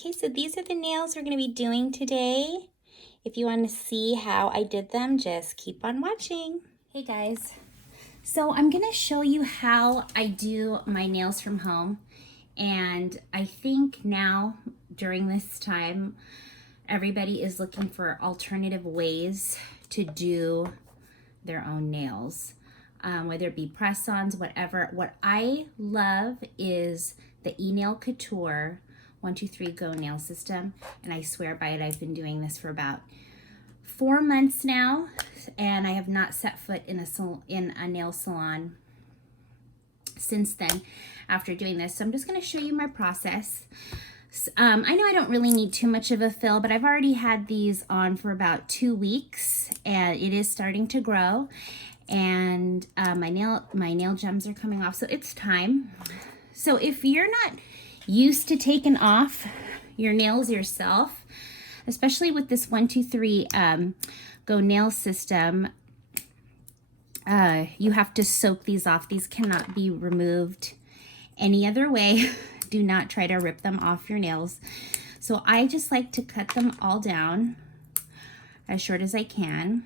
Okay, so these are the nails we're going to be doing today. If you want to see how I did them, just keep on watching. Hey guys, so I'm going to show you how I do my nails from home. And I think now, during this time, everybody is looking for alternative ways to do their own nails. Whether it be press-ons, whatever. What I love is the e-nail couture 1-2-3 Go nail system, and I swear by it. I've been doing this for about 4 months now, and I have not set foot in a nail salon since then after doing this. So I'm just going to show you my process. I know I don't really need too much of a fill, but I've already had these on for about 2 weeks, and it is starting to grow, and my nail gems are coming off, so it's time. So if you're not used to taking off your nails yourself, especially with this 1-2-3 Go nail system, you have to soak these off. These cannot be removed any other way. Do not try to rip them off your nails. So I just like to cut them all down as short as I can.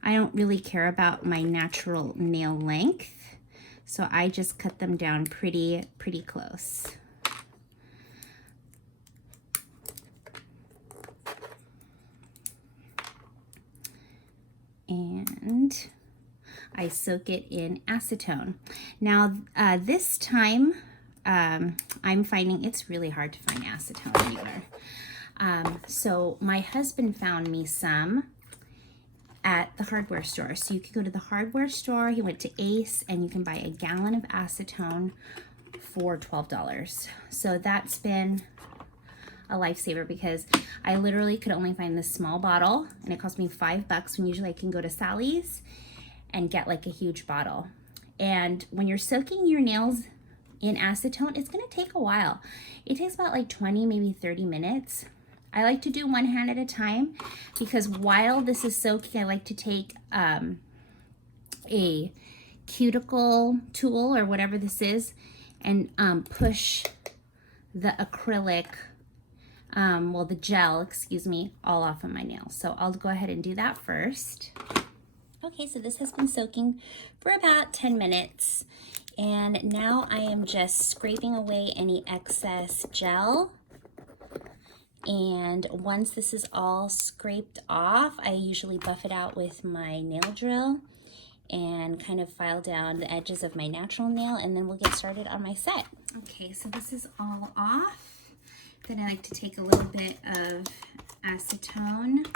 I don't really care about my natural nail length, so I just cut them down pretty close. And I soak it in acetone. Now this time I'm finding it's really hard to find acetone anywhere. So my husband found me some at the hardware store. So you can go to the hardware store. He went to Ace, and you can buy a gallon of acetone for $12. So that's been a lifesaver, because I literally could only find this small bottle, and it cost me $5 when usually I can go to Sally's and get like a huge bottle. And when you're soaking your nails in acetone, it's gonna take a while. It takes about like 20, maybe 30 minutes. I like to do one hand at a time, because while this is soaking, I like to take a cuticle tool or whatever this is and push the acrylic, the gel, excuse me, all off of my nails. So I'll go ahead and do that first. Okay, so this has been soaking for about 10 minutes. And now I am just scraping away any excess gel. And once this is all scraped off, I usually buff it out with my nail drill and kind of file down the edges of my natural nail, and then we'll get started on my set. Okay, so this is all off. Then I like to take a little bit of acetone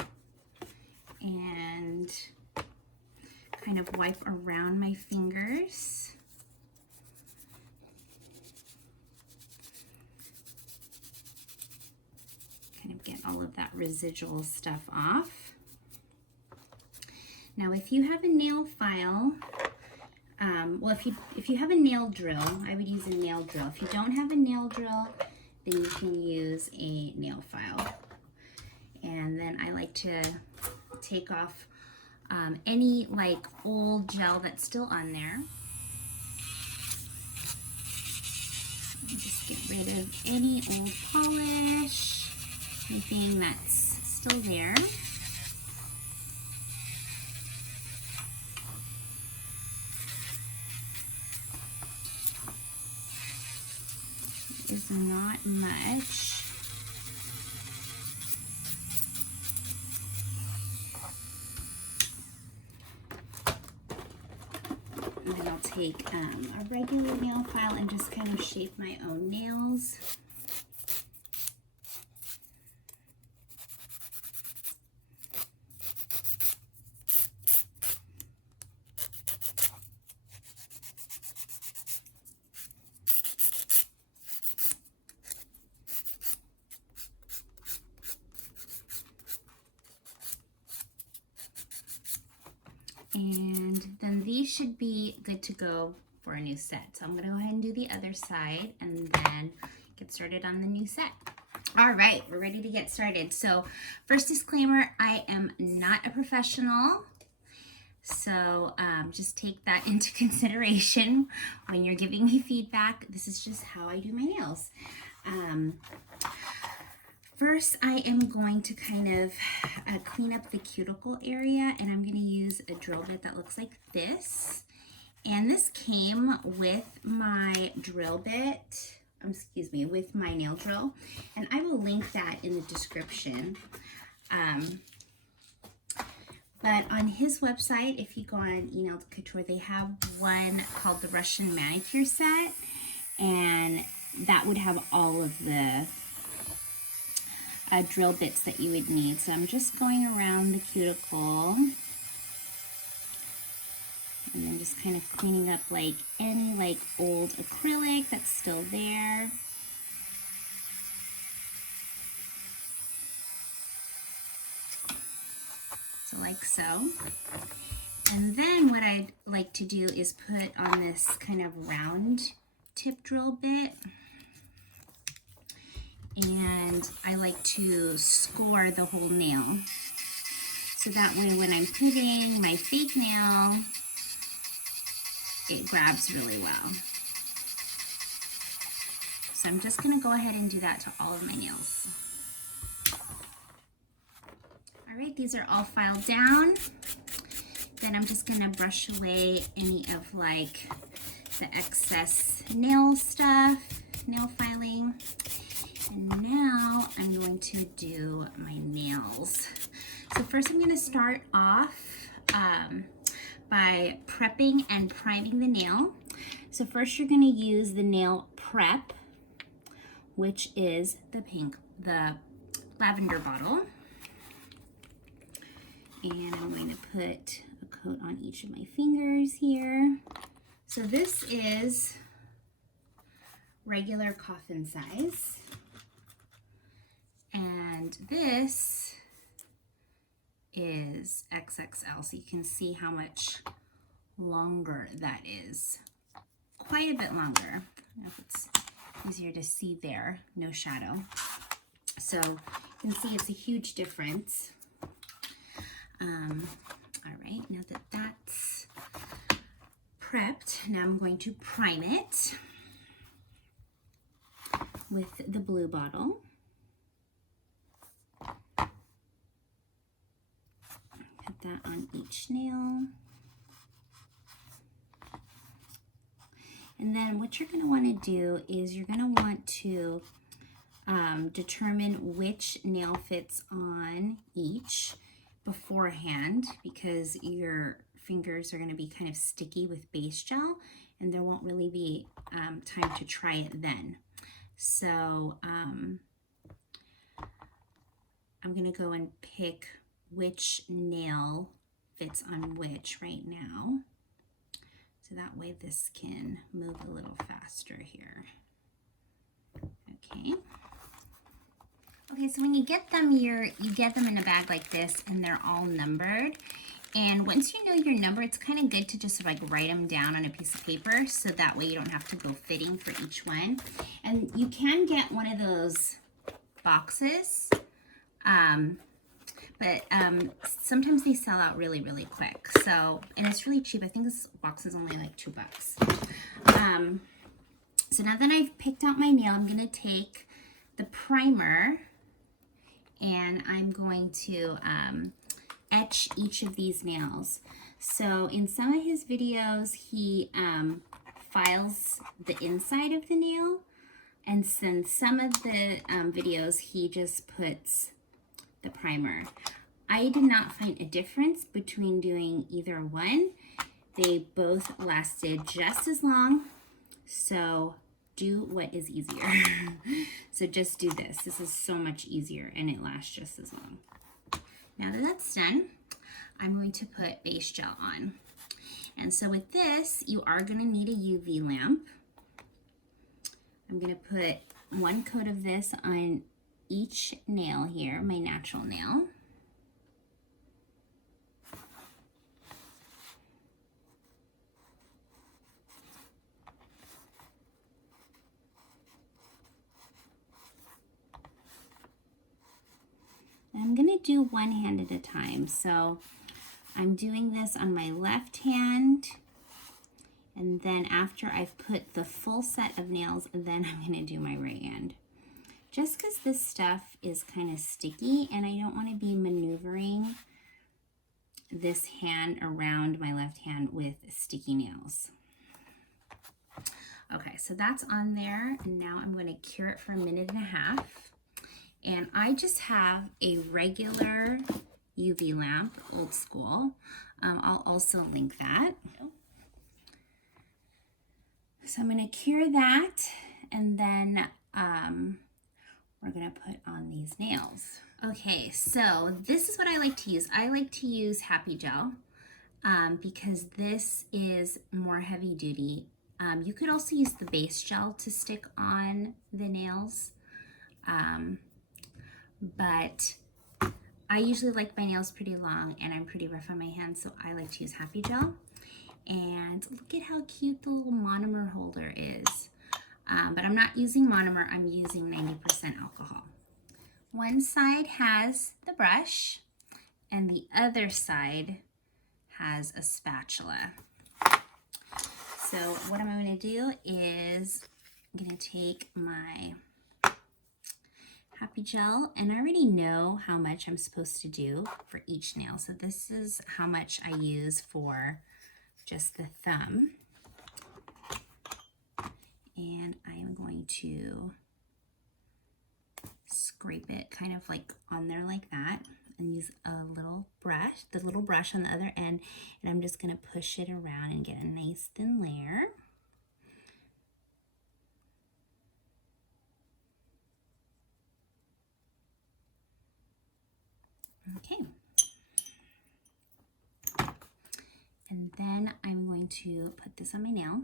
and kind of wipe around my fingers. Kind of get all of that residual stuff off. Now, if you have a nail file, if you have a nail drill, I would use a nail drill. If you don't have a nail drill, then you can use a nail file. And then I like to take off any like old gel that's still on there. Just get rid of any old polish, anything that's still there. Is not much. And then I'll take a regular nail file and just kind of shape my own nails. And then these should be good to go for a new set. So I'm gonna go ahead and do the other side and then get started on the new set. All right, we're ready to get started. So first disclaimer, I am not a professional. So just take that into consideration when you're giving me feedback. This is just how I do my nails. first I am going to kind of clean up the cuticle area, and I'm going to use a drill bit that looks like this. And this came with my drill bit, excuse me, with my nail drill, and I will link that in the description. But on his website, if you go on Nail Couture, they have one called the Russian Manicure Set, and that would have all of the drill bits that you would need. So I'm just going around the cuticle and then just kind of cleaning up like any like old acrylic that's still there. So like so. And then what I'd like to do is put on this kind of round tip drill bit. And I like to score the whole nail. So that way when I'm putting my fake nail, it grabs really well. So I'm just gonna go ahead and do that to all of my nails. All right, these are all filed down. Then I'm just gonna brush away any of like the excess nail stuff, nail filing. And now I'm going to do my nails. So first I'm gonna start off by prepping and priming the nail. So first you're gonna use the nail prep, which is the lavender bottle. And I'm going to put a coat on each of my fingers here. So this is regular coffin size. And this is XXL, so you can see how much longer that is. Quite a bit longer. I don't know if it's easier to see there, no shadow. So you can see it's a huge difference. All right, now that that's prepped, now I'm going to prime it with the blue bottle. Put that on each nail. And then what you're going to want to do is you're going to want to determine which nail fits on each beforehand, because your fingers are going to be kind of sticky with base gel and there won't really be time to try it then. So I'm going to go and pick which nail fits on which right now. So that way this can move a little faster here. Okay. Okay, so when you get them, you get them in a bag like this, and they're all numbered. And once you know your number, it's kind of good to just like write them down on a piece of paper, so that way you don't have to go fitting for each one. And you can get one of those boxes, but sometimes they sell out really, really quick. So, and it's really cheap. I think this box is only like $2. So now that I've picked out my nail, I'm gonna take the primer and I'm going to etch each of these nails. So in some of his videos, he files the inside of the nail, and then some of the videos, he just puts the primer. I did not find a difference between doing either one. They both lasted just as long, so do what is easier. So just do this. This is so much easier and it lasts just as long. Now that that's done, I'm going to put base gel on. And so with this, you are going to need a UV lamp. I'm going to put one coat of this on each nail here, my natural nail. I'm going to do one hand at a time. So I'm doing this on my left hand, and then after I've put the full set of nails, then I'm going to do my right hand. just because this stuff is kind of sticky and I don't want to be maneuvering this hand around my left hand with sticky nails. Okay, so that's on there, and now I'm going to cure it for 1.5 minutes. And I just have a regular UV lamp, old school. I'll also link that. So I'm going to cure that, and then we're going to put on these nails. Okay, so this is what I like to use. I like to use Happy Gel because this is more heavy duty. You could also use the base gel to stick on the nails, but I usually like my nails pretty long and I'm pretty rough on my hands, so I like to use Happy Gel. And look at how cute the little monomer holder is. But I'm not using monomer, I'm using 90% alcohol. One side has the brush and the other side has a spatula. So what I'm going to do is I'm going to take my Happy Gel, and I already know how much I'm supposed to do for each nail. So this is how much I use for just the thumb. And I am going to scrape it kind of like on there like that, and use a little brush, the little brush on the other end, and I'm just going to push it around and get a nice thin layer. Okay. And then I'm going to put this on my nail.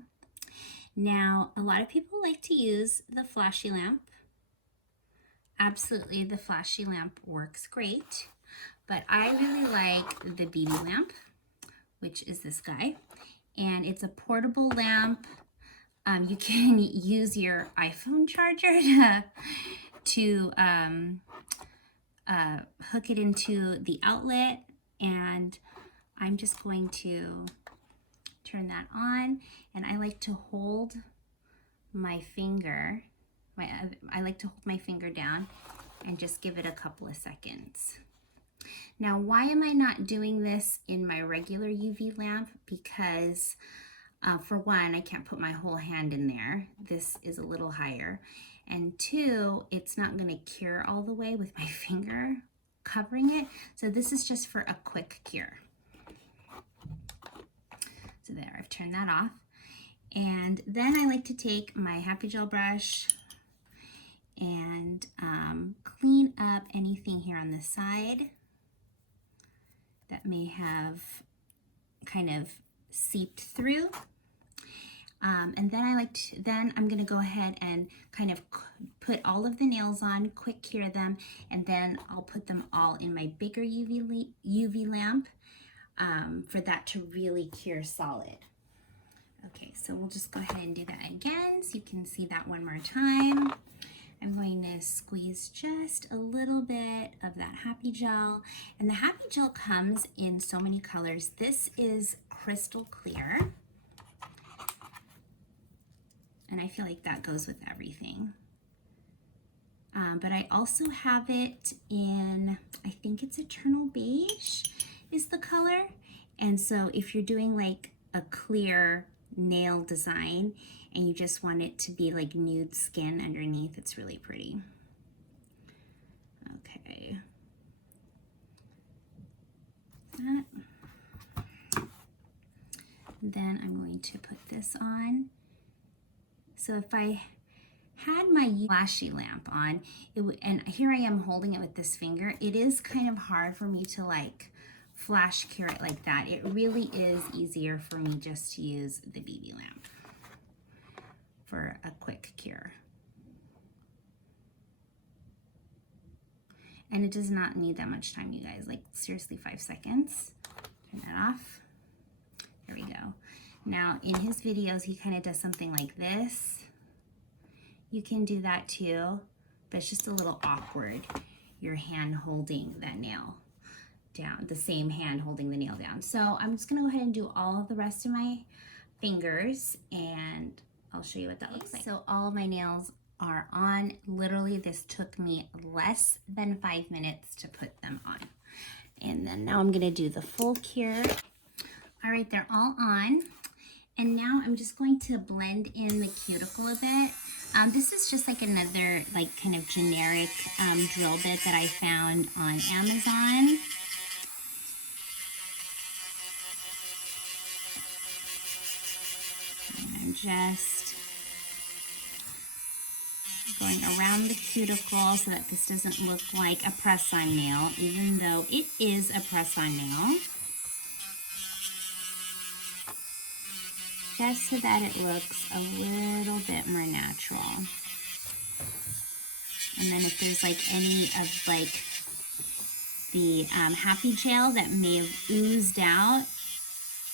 Now, a lot of people like to use the flashy lamp. Absolutely, the flashy lamp works great. But I really like the BB lamp, which is this guy. And it's a portable lamp. You can use your iPhone charger to hook it into the outlet. And I'm just going to turn that on. And I like to hold my finger, I like to hold my finger down and just give it a couple of seconds. Now, why am I not doing this in my regular UV lamp? Because for one, I can't put my whole hand in there. This is a little higher. And two, it's not going to cure all the way with my finger covering it. So this is just for a quick cure. So there, I've turned that off. And then I like to take my Happy Gel brush and clean up anything here on the side that may have kind of seeped through. And then then I'm gonna go ahead and kind of put all of the nails on, quick cure them, and then I'll put them all in my bigger UV lamp for that to really cure solid. Okay, so we'll just go ahead and do that again so you can see that one more time. I'm going to squeeze just a little bit of that Happy Gel. And the Happy Gel comes in so many colors. This is crystal clear. And I feel like that goes with everything. But I also have it in, I think it's Eternal Beige is the color. And so if you're doing like a clear nail design and you just want it to be like nude skin underneath, it's really pretty. Okay. That. Then I'm going to put this on. So if I had my flashy lamp on, and here I am holding it with this finger, it is kind of hard for me to like flash cure it like that. It really is easier for me just to use the BB lamp for a quick cure. And it does not need that much time, you guys, like seriously 5 seconds. Turn that off. There we go. Now in his videos, he kind of does something like this. You can do that too, but it's just a little awkward. Your hand holding that nail down, the same hand holding the nail down. So I'm just gonna go ahead and do all of the rest of my fingers and I'll show you what that looks like. So all of my nails are on. Literally, this took me less than 5 minutes to put them on. And then now I'm gonna do the full cure. All right, they're all on. And now I'm just going to blend in the cuticle a bit. This is just like another like kind of generic drill bit that I found on Amazon. And I'm just going around the cuticle so that this doesn't look like a press-on nail, even though it is a press-on nail. Just so that it looks a little bit more natural. And then if there's like any of like the happy gel that may have oozed out,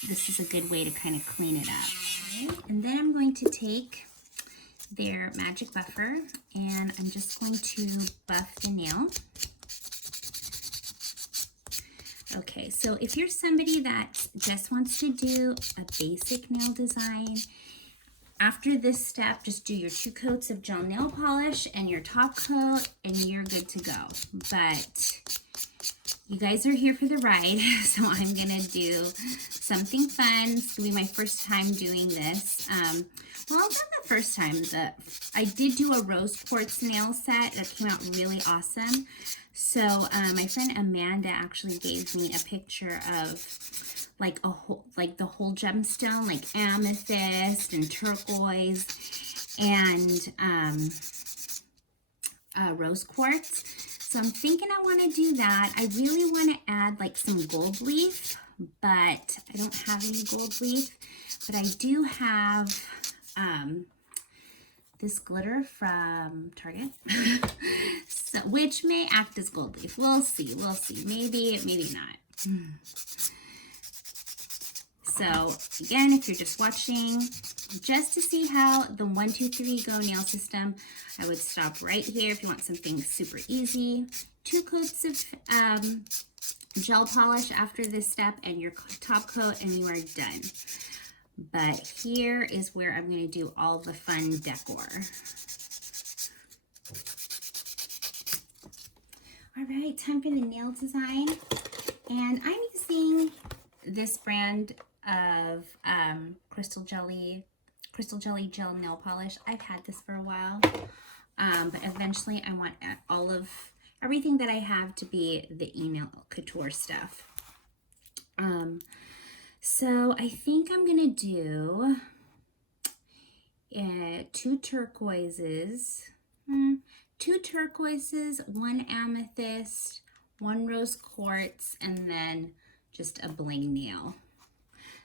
this is a good way to kind of clean it up. Right? And then I'm going to take their magic buffer and I'm just going to buff the nail. Okay, so if you're somebody that just wants to do a basic nail design, after this step, just do your 2 coats of gel nail polish and your top coat and you're good to go. But you guys are here for the ride, so I'm gonna do something fun. It's gonna be my first time doing this. Well, not the first time. I did do a rose quartz nail set that came out really awesome. So my friend Amanda actually gave me a picture of like the whole gemstone, like amethyst and turquoise and rose quartz. So I'm thinking I want to do that. I really want to add like some gold leaf, but I don't have any gold leaf. But I do have this glitter from Target, so, which may act as gold leaf. We'll see, maybe not. So again, if you're just watching, just to see how the 1, 2, 3 go nail system, I would stop right here if you want something super easy. 2 coats of gel polish after this step and your top coat and you are done. But here is where I'm going to do all the fun decor. All right, time for the nail design. And I'm using this brand of Crystal Jelly Gel Nail Polish. I've had this for a while, but eventually I want everything that I have to be the e-nail couture stuff. So I think I'm gonna do 2 turquoises, 1 amethyst, 1 rose quartz, and then just a bling nail.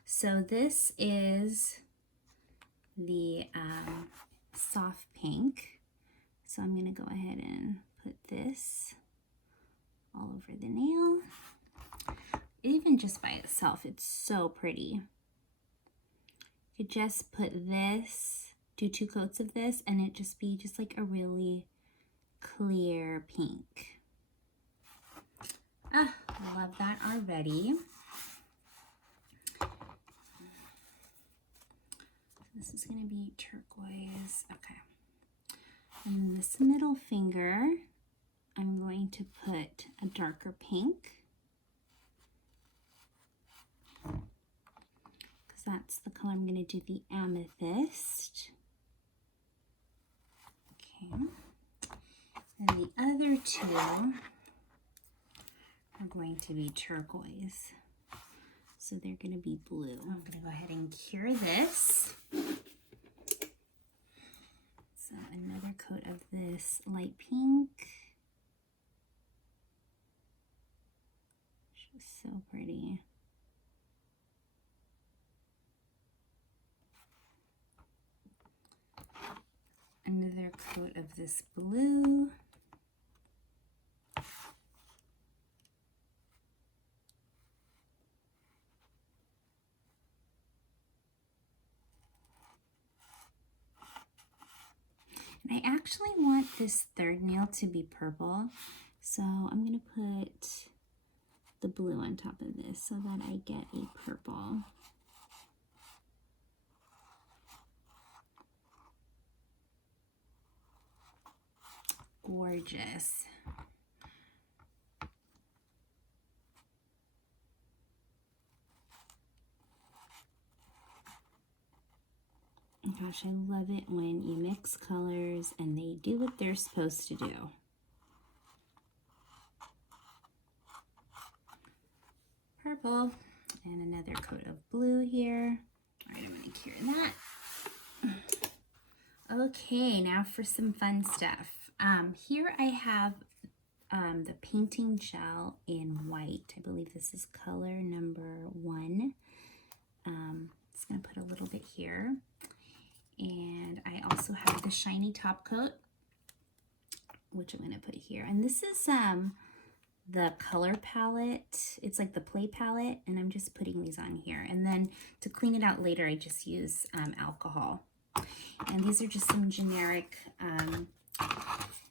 So this is the soft pink. So I'm gonna go ahead and put this all over the nail. Even just by itself, it's so pretty. You could just put this, do 2 coats of this, and it just be just like a really clear pink. Ah, love that already. This is gonna be turquoise, okay. And this middle finger, I'm going to put a darker pink. That's the color I'm going to do the amethyst. Okay. And the other 2 are going to be turquoise. So they're going to be blue. I'm going to go ahead and cure this. So another coat of this light pink. Just so pretty. Another coat of this blue. And I actually want this third nail to be purple, so I'm going to put the blue on top of this so that I get a purple. gorgeous. Gosh, I love it when you mix colors and they do what they're supposed to do. Purple and another coat of blue here. All right, I'm going to cure that. Okay, now for some fun stuff. Here I have the painting gel in white. I believe this is color number 1. Just going to put a little bit here. And I also have the shiny top coat, which I'm going to put here. And this is the color palette. It's like the play palette, and I'm just putting these on here. And then to clean it out later, I just use alcohol. And these are just some generic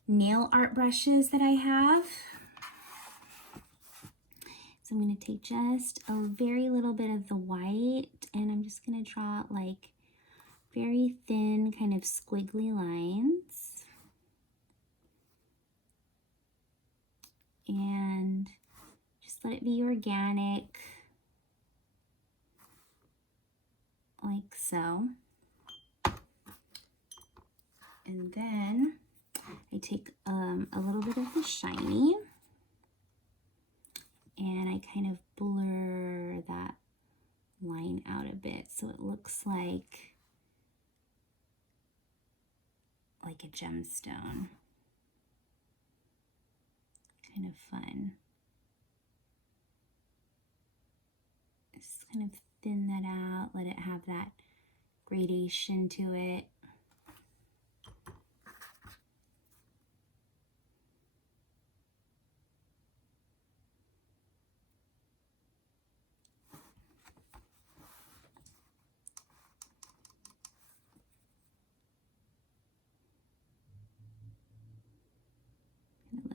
nail art brushes that I have. So I'm going to take just a very little bit of the white, and I'm just going to draw like very thin kind of squiggly lines. And just let it be organic, like so. And then I take a little bit of the shiny and I kind of blur that line out a bit so it looks like a gemstone. Kind of fun. Just kind of thin that out, let it have that gradation to it.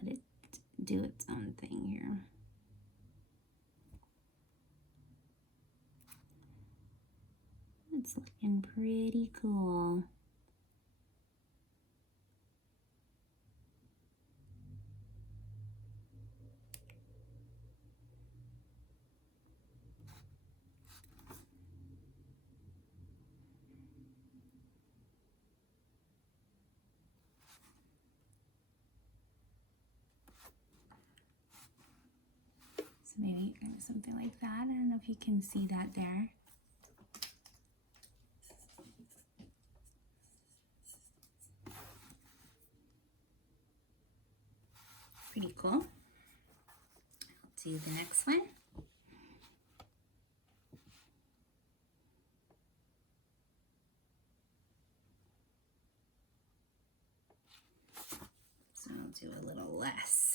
Let it do its own thing here. It's looking pretty cool. So maybe something like that. I don't know if you can see that there. Pretty cool. I'll do the next one. So I'll do a little less.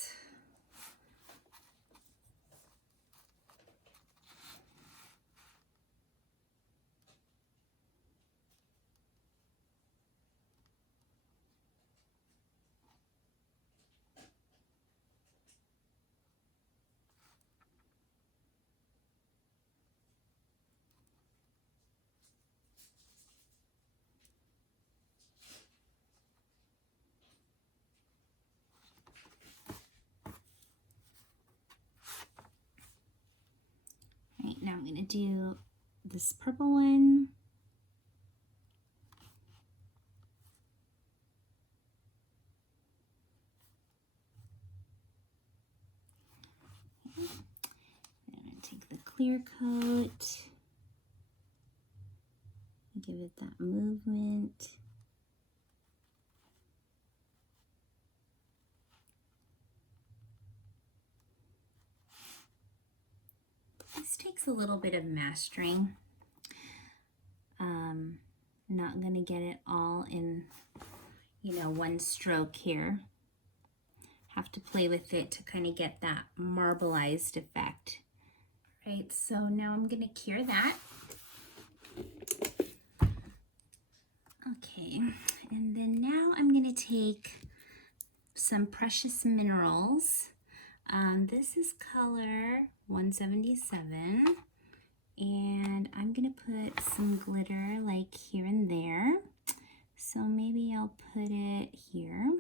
Right, now I'm going to do this purple one. Okay. I'm going to take the clear coat, give it that movement. This takes a little bit of mastering. Not gonna get it all in, one stroke here. Have to play with it to kind of get that marbleized effect. Right, so now I'm gonna cure that. Okay, and then now I'm gonna take some precious minerals. This is color 177, and I'm gonna put some glitter like here and there. So maybe I'll put it here.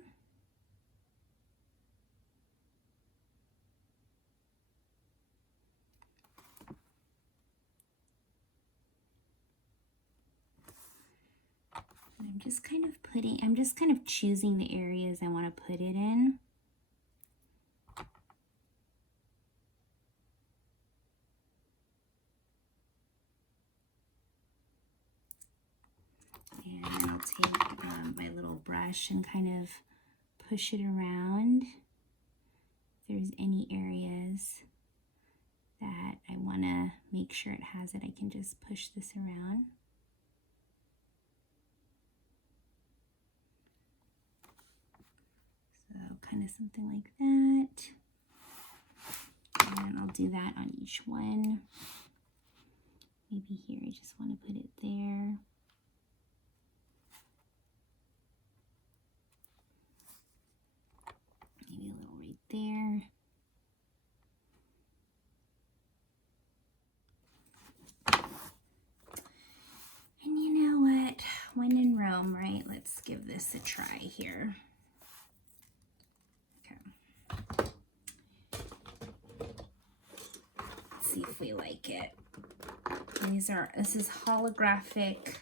I'm just kind of choosing the areas I want to put it in. And then I'll take my little brush and kind of push it around. If there's any areas that I want to make sure it has it, I can just push this around. So kind of something like that. And I'll do that on each one. Maybe here, I just want to put it there. Maybe a little right there. And you know what? When in Rome, right? Let's give this a try here. Okay. Let's see if we like it. This is holographic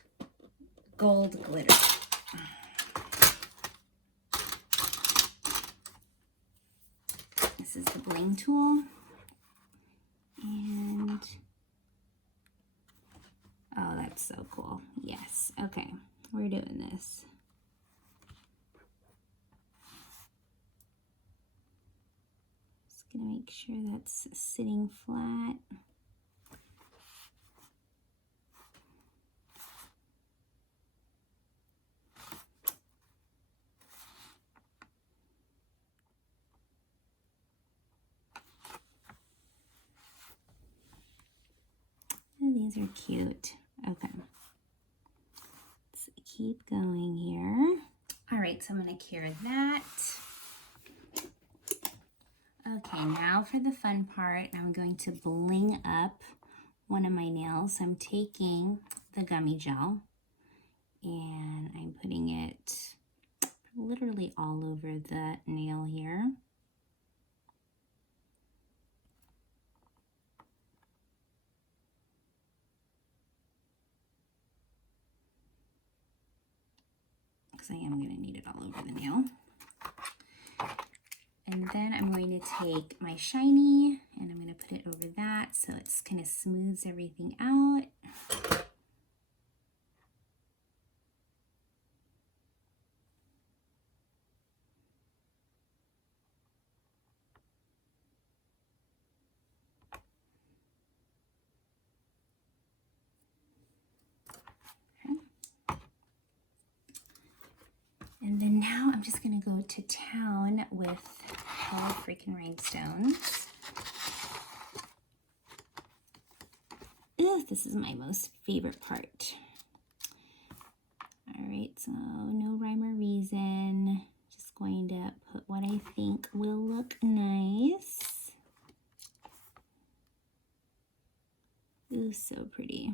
gold glitter. This is the Bling tool. And oh, that's so cool. Yes. Okay, we're doing this. Just gonna make sure that's sitting flat. Oh, these are cute. Okay. Let's keep going here. All right, so I'm gonna cure that. Okay, now for the fun part, I'm going to bling up one of my nails. I'm taking the gummy gel and I'm putting it literally all over the nail here. Because I am going to need it all over the nail. And then I'm going to take my shiny and I'm going to put it over that so it kind of smooths everything out. And then now I'm just gonna go to town with all freaking rhinestones. Ugh, this is my most favorite part. All right, so no rhyme or reason. Just going to put what I think will look nice. Ooh, so pretty.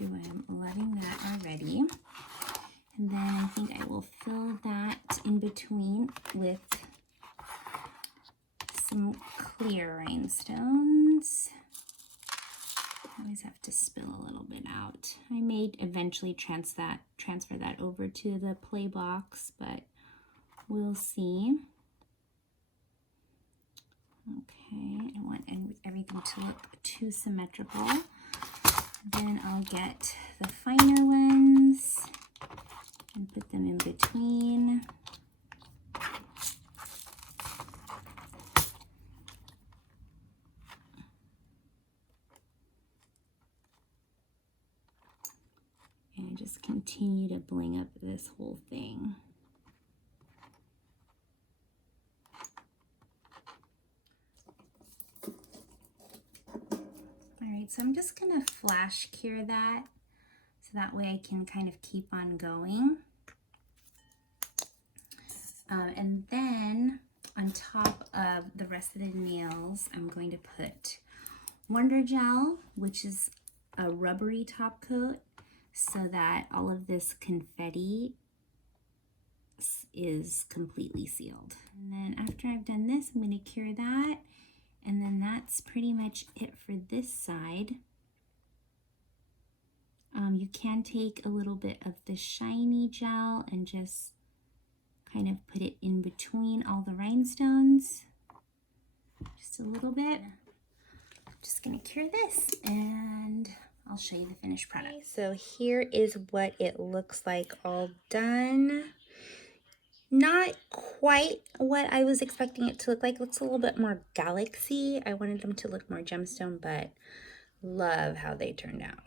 Ooh, I'm loving that already. And then I think I will fill that in between with some clear rhinestones. I always have to spill a little bit out. I may eventually transfer that over to the play box, but we'll see. Okay, I want everything to look too symmetrical. Then I'll get the finer ones and put them in between. And just continue to bling up this whole thing. So I'm just gonna flash cure that so that way I can kind of keep on going. And then on top of the rest of the nails, I'm going to put Wonder Gel, which is a rubbery top coat, so that all of this confetti is completely sealed. And then after I've done this, I'm going to cure that And then that's pretty much it for this side. You can take a little bit of the shiny gel and just kind of put it in between all the rhinestones. Just a little bit. I'm just gonna cure this and I'll show you the finished product. Okay, so here is what it looks like all done. Not quite what I was expecting it to look like. It looks a little bit more galaxy. I wanted them to look more gemstone, but love how they turned out.